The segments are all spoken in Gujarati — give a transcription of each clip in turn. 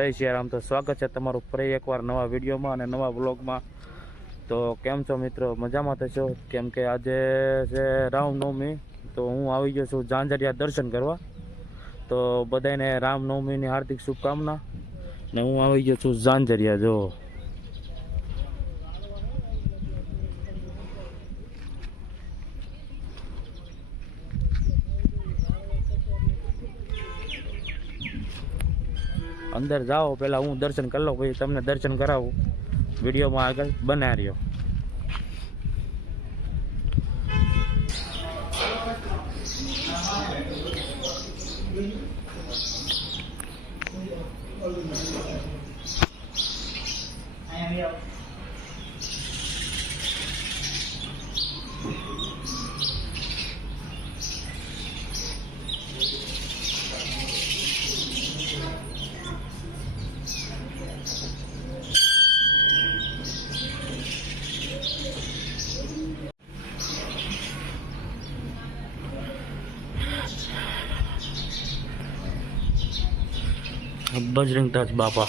જય સિયારામ. તો સ્વાગત છે તમારું ફરી એકવાર નવા વિડીયોમાં અને નવા બ્લોગમાં તો કેમ છો મિત્રો? મજામાં થશો કેમ કે આજે છે રામનવમી, તો હું આવી ગયો છું ઝાંઝરિયા દર્શન કરવા. તો બધાને રામનવમીની હાર્દિક શુભકામના. ને હું આવી ગયો છું ઝાંઝરિયા, જો. અંદર જાઓ પહેલાં હું દર્શન કરી લઉં, પછી તમને દર્શન કરાવું. વિડીયોમાં આગળ બના રહ્યો બજરંગ તાજ બાપા.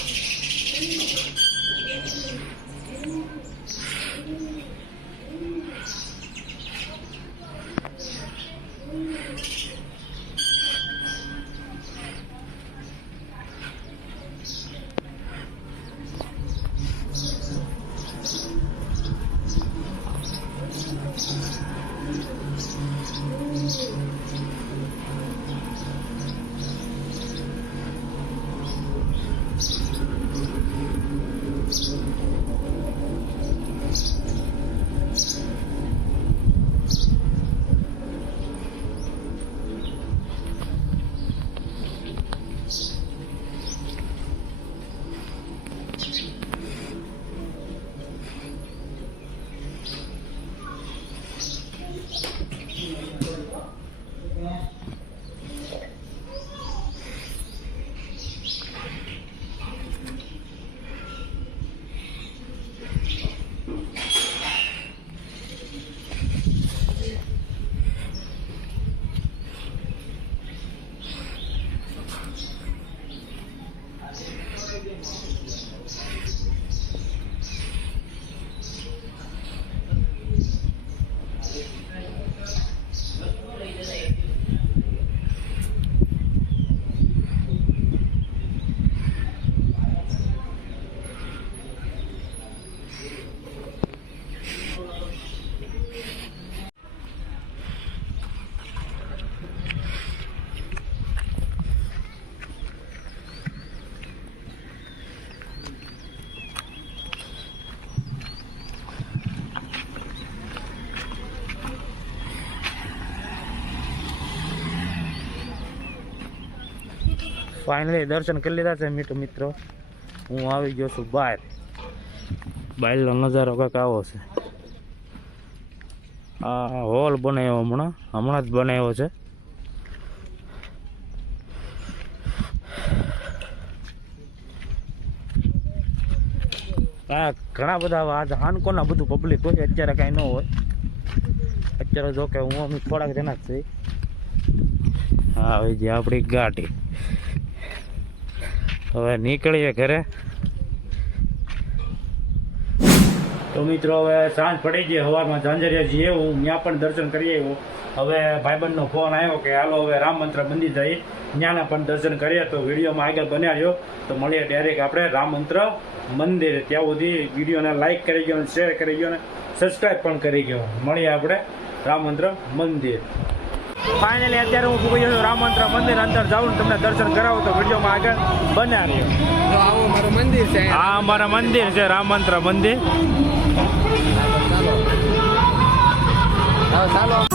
ફાઇનલી દર્શન કરી લીધા છે મીઠો મિત્રો. હું આવી ગયો છું બહાર. બાયલનો નજારો કંઈક આવો છે. આ હોલ બનાવ્યો હમણાં. હમણાં જ બનાવ્યો છે. આ ઘણા બધા આજ હાનકોના બધું પબ્લિક હોય, અત્યારે કાંઈ ન હોય. અત્યારે જો કે હું અમે થોડાક જણા જ છીએ. હા આવી ગઈ આપણી ગાડી. હવે નીકળીએ ઘરે. તો મિત્રો, હવે સાંજ પડી ગઈ, હવારમાં ઝાંઝરિયા જઈએ હું ત્યાં પણ દર્શન કરી આવ્યો. હવે ભાઈબંધનો ફોન આવ્યો કે, હાલો, હવે રામ મંત્ર મંદિર જઈએ ત્યાંના પણ દર્શન કરીએ તો વિડીયોમાં આગળ બન્યા રહ્યો તો મળીએ ડાયરેક્ટ આપણે રામ મંત્ર મંદિર. ત્યાં સુધી વિડીયોને લાઈક કરી ગયો શેર કરી ગયો ને સબસ્ક્રાઈબ પણ કરી ગયો. મળીએ આપણે રામ મંત્ર મંદિર. ફાઇનલી અત્યારે હું પૂકી છું રામ મંત્ર મંદિર અંદર જાઉં તમને દર્શન કરાવું તો વિડીયોમાં આગળ બન્યા રહ્યો. તો આવો મારું મંદિર છે. આ અમારા મંદિર છે રામ મંત્ર મંદિર. ચાલો ચાલો.